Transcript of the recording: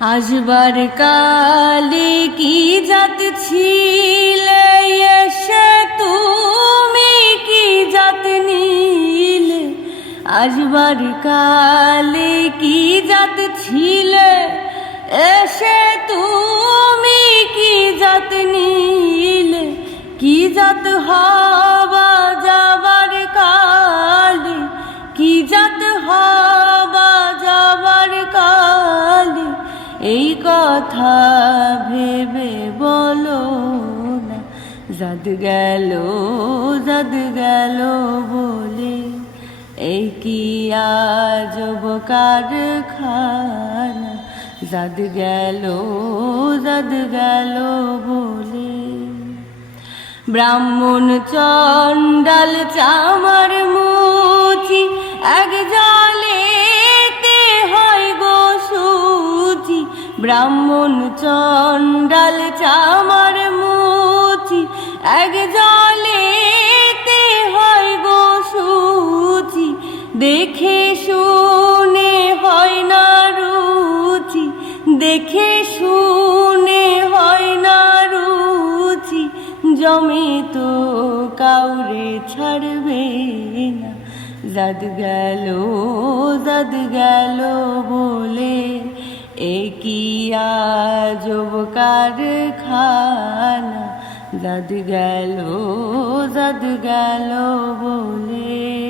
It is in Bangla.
আসবার কালে কি জাত ছিলে, এসে তুমি কি জাত নিলে। আসবার কালে কি জাত ছিলে, এসে তুমি কি জাত নিলে। কি জাত হবা যাবার কালে, কি জাত হবা যাবার কালে, এই কথা ভেবে বলো না। জাত গেল বলে, এই কি আজব কারখানা। জাত গেল বলে। ব্রাহ্মণ চণ্ডাল চামার মুচি, এক জলেতে হয় গো শুচি। ব্রাহ্মণ চণ্ডাল চামার মুচি, এক জলেতে হয় গো শুচি। দেখে শুনে হয় না রুচি, দেখে শুনে হয় না রুচি। জমে তো কাউরে ছাড়বে না। জাত গেল বলে, এ কি আজব কারখানা। জাত গেল বলে।